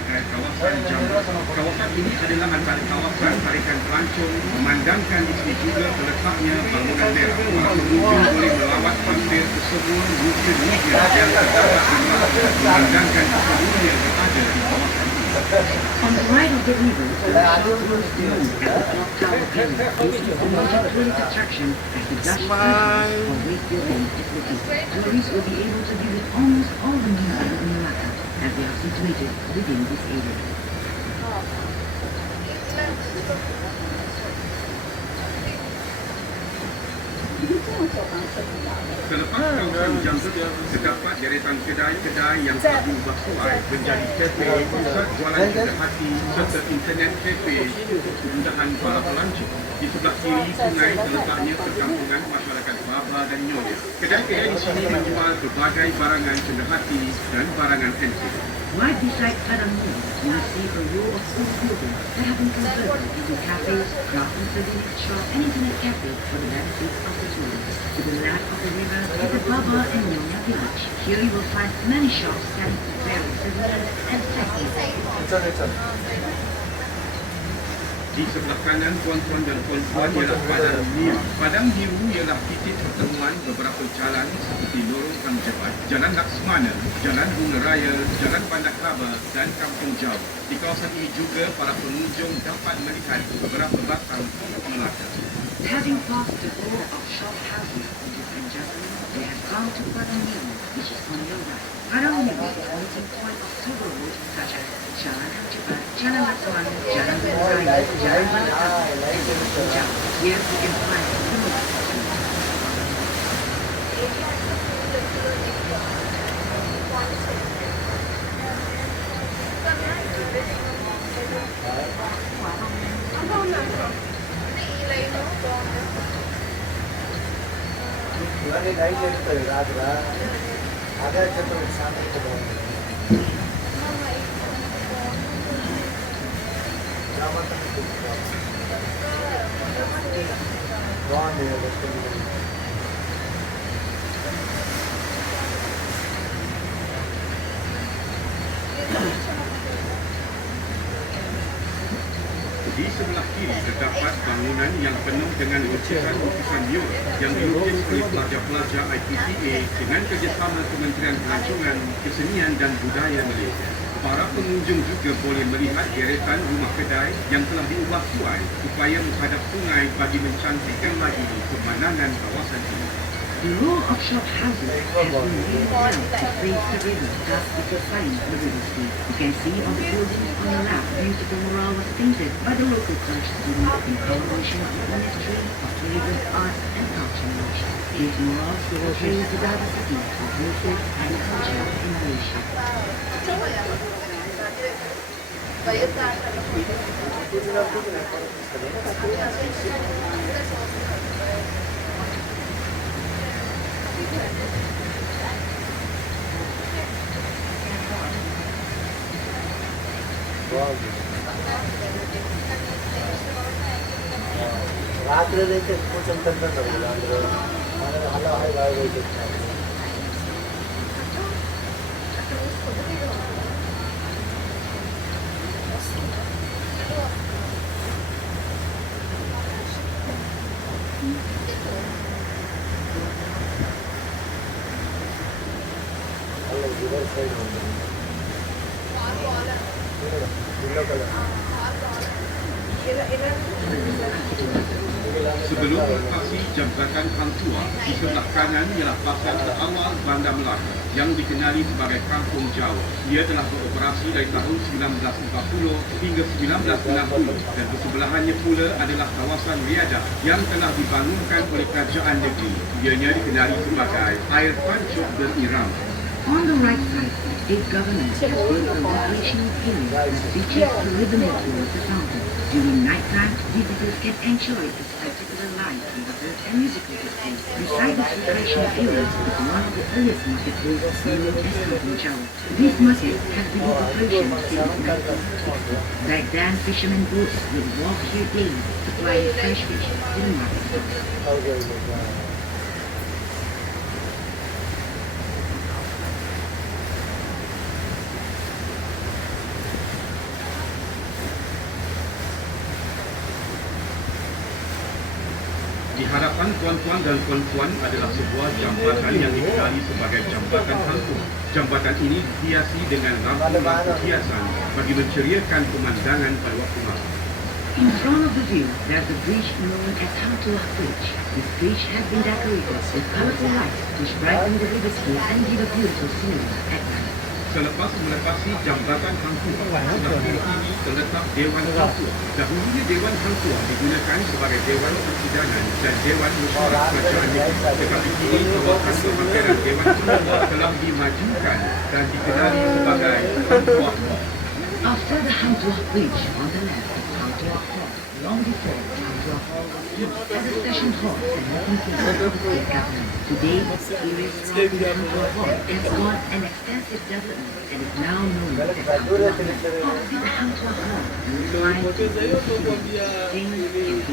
sebagai kawasan Jamrut. Kawasan ini adalah antara kawasan tarikan pelancong, memandangkan di sini juga terletaknya bangunan merah. Para pengunjung boleh melawat hampir ke semua museum yang terdapat di Melaka, memandangkan keseluruhannya berada di kawasan ini. On the right of the river, the Charles Rose Dome at the Clock Tower area. This is the most tourist attraction as the Dutch Palace of Wakefield Dome is located. Tourists will be able to visit almost all the museums in Malacca as they are situated within this area. Selepas kawasan Jamrut, terdapat deretan kedai-kedai yang telah diubah suai menjadi kafe, pusat jualan kedai hati serta internet kafe untuk kemudahan para pelancong. Di sebelah kiri sungai terletaknya perkampungan masyarakat Baba dan Nyonya. Kedai-kedai di sini menjual berbagai barangan kedai hati dan barangan antik. Right beside Padang Mall, you will see a row of school buildings that have been converted into cafes, craft and souvenir shop and internet cafes for the benefit of the tourists. To the left of the river is the Baba and Nyonya village. Here you will find many shops selling various souvenirs and festivals. Di sebelah kanan tuan-tuan dan puan-puan ialah Padang Biru. Padang Biru ialah titik pertemuan beberapa jalan seperti Lorong Kamjebat, Jalan Laksmana, Jalan Bunga Raya, Jalan Bandar Kelaba dan Kampung Jauh. Di kawasan ini juga para pengunjung dapat melihat beberapa batang pohon Melaka. Having passed the row of shop houses in different juggling, they have come to Padang Biru, which is on your right. Padang Biru is a meeting point of several roads such as Jalan Kamjebat, Jalan Laksmana, Jalan Bunga Raya, Jalan Bandar Kelaba, and Kampung Jauh. Here you can find the most Di sebelah kiri terdapat bangunan yang penuh dengan lukisan-lukisan mural yang dilukis oleh pelajar-pelajar IPCA dengan kerjasama Kementerian Pelancongan, Kesenian dan Budaya Malaysia. Para pengunjung juga boleh melihat deretan rumah kedai yang telah diubah suai supaya menghadap sungai bagi mencantikkan lagi pemandangan kawasan ini. The row of shop houses has been rebuilt to face the river, thus diversifying the river street. You can see on the buildings on the left, beautiful mural was painted by the local Dutch students in collaboration with the Ministry of Tourism, Arts and Culture Malaysia. These murals portray the diversity of music and culture in Malaysia. రాత్రి కొంచెం తింటారు అందరూ అలా river side ఉంటుంది yellow colour Sebelum lokasi Jambatan Hang Tuah, di sebelah kanan ialah pasar terawal Bandar Melaka yang dikenali sebagai Kampung Jauh. Ia telah beroperasi dari tahun 1940 hingga 1960 dan bersebelahannya pula adalah kawasan Riadah yang telah dibangunkan oleh kerajaan negeri. Ianya dikenali sebagai Air Pancuk dan Iram. On the right side, the state government has built a recreational area that features tourism towards the fountain. During nighttime, visitors can enjoy the spectacular light, theatre and musical displays. Beside this recreational area is one of the earliest marketplaces known as Kampung Jauh. This market has been in operation since 1960. Back then, fishermen boats would walk here daily, supplying fresh fish to the market stalls. Di hadapan tuan-tuan dan puan-puan adalah sebuah jambatan yang dikenali sebagai Jambatan Hangtua. Jambatan ini dihiasi dengan lampu-lampu hiasan bagi menceriakan pemandangan pada waktu malam. In front of the view, there's a bridge known as Hangtua Bridge. This bridge has been decorated with colorful lights which brighten the river scheme and give a beautiful scenery at night. Selepas melepasi Jambatan Hangtua, sebelah kiri ini terletak Dewan Hangtua. Dahulunya Dewan Hangtua digunakan sebagai Dewan Persidangan dan Dewan Mesyuarat Kerajaan Negeri. Tetapi kini kawasan pemakaran Dewan Hangtua telah dimajukan dan dikenali sebagai Hangtua Hall. After the Hangtua Bridge on the left is Hangtua Hall. Long before, Hangtua Hall was used as a session hall and meeting place of the state government. Today, here is Hangtua Hall has got an extensive development and is now known as Hangtua Hall. Opposite the Hangtua Hall, you will find the famous camping.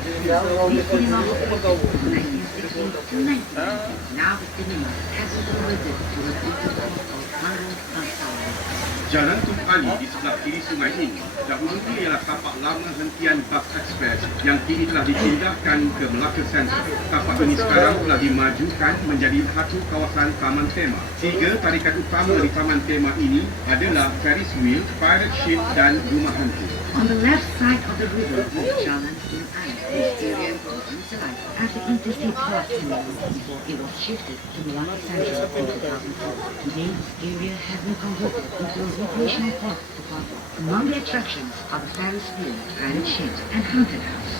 This cinema was opened from 1960 to 1990. Now the cinema has been converted to a beautiful of Mangrove Conservatory. Jalan Tun Ali di sebelah kiri sungai ini dahulunya ialah tapak lama hentian bas ekspres yang kini telah dipindahkan ke Melaka Central. Tapak ini sekarang telah dimajukan menjadi satu kawasan taman tema. Tiga tarikan utama dari taman tema ini adalah Ferris wheel, pirate ship dan rumah hantu. On the left side of the river is Jalan Tun Ali. This area was utilized as the interstate park before it was shifted to Melaka Central in 2004. Today, this area has been converted into a recreational park for public. Among the attractions are the Ferris wheel, pirate ships, and haunted house.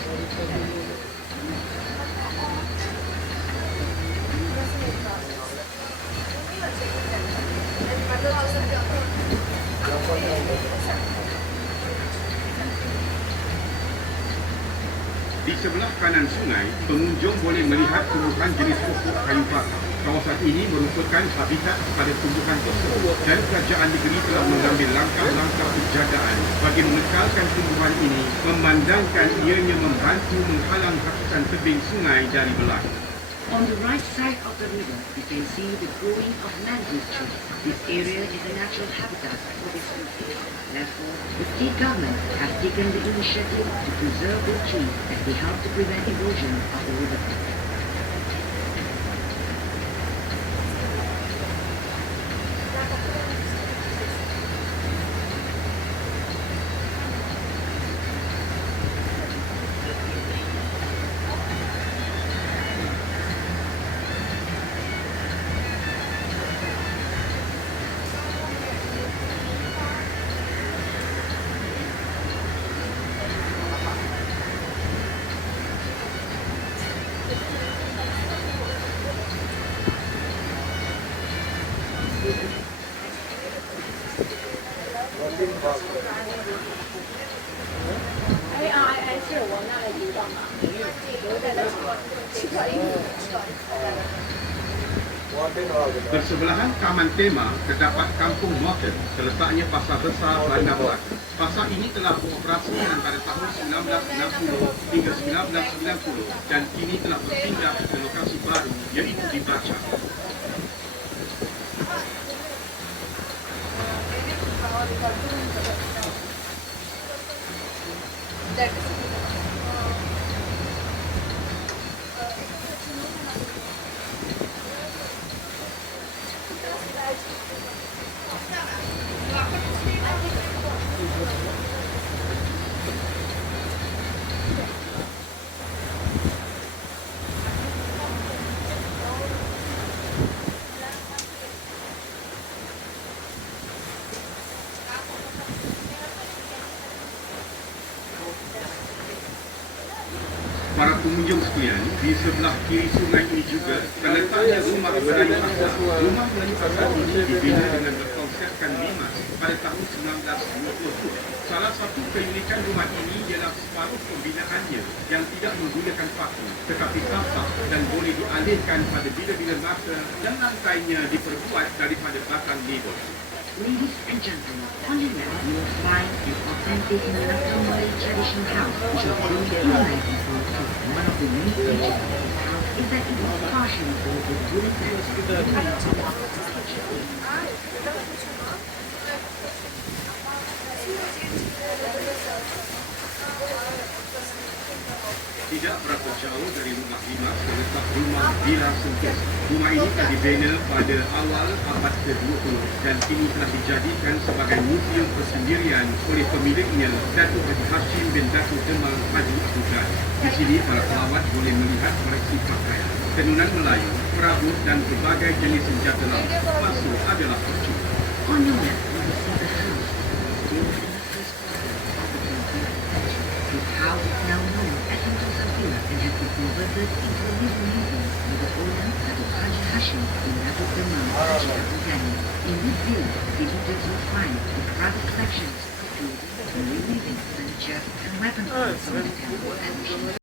Di sebelah kanan sungai, pengunjung boleh melihat tumbuhan jenis pokok kayu bakar. Kawasan ini merupakan habitat kepada tumbuhan tersebut dan kerajaan negeri telah mengambil langkah-langkah penjagaan bagi mengekalkan tumbuhan ini, memandangkan ianya membantu menghalang hakikat tebing sungai dari berlaku. On the right side of the river, you can see the growing of mangrove trees. This area is a natural habitat for this species. Therefore, the state government has taken the initiative to preserve the trees as they help to prevent erosion of the riverbed. Bersebelahan Taman Tema terdapat Kampung Morton, terletaknya Pasar Besar Bandar Melaka. Pasar ini telah beroperasi antara tahun 1960 hingga 1990 dan kini telah berpindah ke lokasi baru iaitu di Baca. Para pengunjung sekalian, di sebelah kiri sungai ini juga terletaknya Rumah Melayu Asal. Rumah Melayu Asal ini dibina dengan berkonsepkan limas pada tahun 1922. Salah satu keunikan rumah ini ialah separuh pembinaannya yang tidak menggunakan paku, tetapi tapak dan boleh dialihkan pada bila-bila masa dan lantainya diperbuat daripada batang libur. Ladies and gentlemen, on your left you will find an authentic Malacca Malay traditional house which was built in 1942. One of the main features of this house is that it was partially built with wooden planks. Tidak berapa jauh dari rumah Dimas terletak rumah Villa Sempit. Rumah ini telah dibina pada awal abad ke-20 dan kini telah dijadikan sebagai museum persendirian oleh pemiliknya, Datuk Haji Hashim bin Datuk Demal Haji Abdul. Di sini para pelawat boleh melihat koleksi pakaian, tenunan Melayu, perabot dan berbagai jenis senjata laut. Masuk adalah percuma. On your left, you will see the house built in the first quarter of the 20th century. This house is now known as Sentosa Villa and has been converted into a living museum by the owner, Datuk Haji Hashim bin Datuk Demal Haji Abdul. In this villa, visitors will find the private collections of jewelry, new living furniture, and weapons from the temple and missions.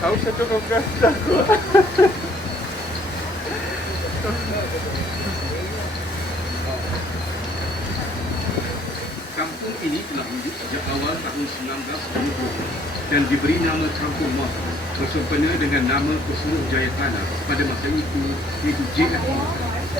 Tahu satu program aku. Kampung ini telah hidup sejak awal tahun 1920 dan diberi nama Kampung Mawar bersempena dengan nama pesuruh Jaya Tanah pada masa itu, iaitu J.F.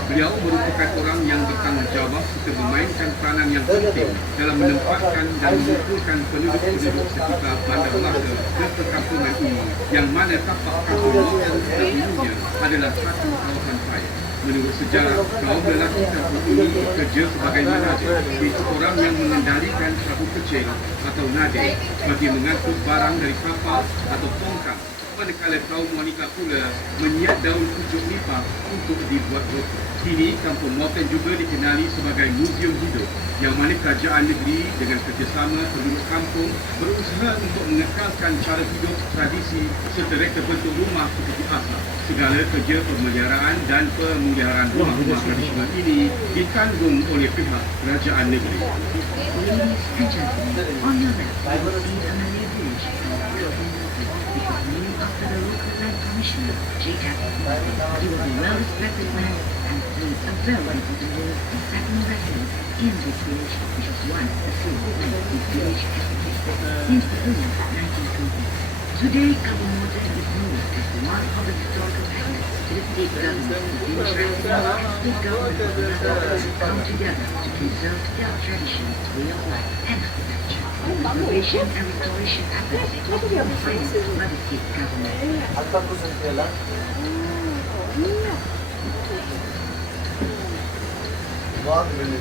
Beliau merupakan orang yang bertanggungjawab serta memainkan peranan yang penting dalam menempatkan dan mengumpulkan penduduk-penduduk sekitar Bandar Melaka ke perkampungan ini, yang mana tapak Kampung Mawar dahulunya adalah satu kawasan kaya. Menurut sejarah, kaum lelaki kampung ini bekerja sebagai manajer, iaitu orang yang mengendalikan perahu kecil atau nade bagi mengangkut barang dari kapal atau tongkang, manakala kaum wanita pula menyiap daun pucuk nipah untuk dibuat roti. Kini, Kampung Moten juga dikenali sebagai muzium hidup, yang mana kerajaan negeri dengan kerjasama penduduk kampung berusaha untuk mengekalkan cara hidup, tradisi serta reka bentuk rumah seperti asal. Segala kerja pemeliharaan dan pemeliharaan rumah-rumah tradisional ini ditanggung oleh pihak kerajaan negeri. Ladies and gentlemen, on your left, you will see the Malay village called Kampung Moten, which was named after the local land commissioner, J.F. He was a well-respected man and played a very important role in settling the hills in this village, which was once a silver mine. This village has existed since the early 1920s. Today, Kampung Moten is known as one of the historical assets to the state government. The village residents and state government of the Maldives come together to preserve their traditions, way of life, and architecture. The preservation and restoration efforts are financed by the state government. Alta Kusentela. Walk village.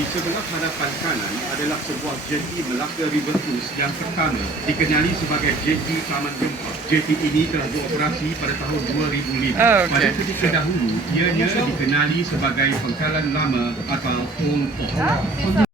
Di sebelah hadapan kanan adalah sebuah jeti Melaka River Cruise yang pertama, dikenali sebagai jeti Taman Gempa. Jeti ini telah beroperasi pada tahun 2005. Pada ketika dahulu, ianya dikenali sebagai Pangkalan Lama atau Old Port.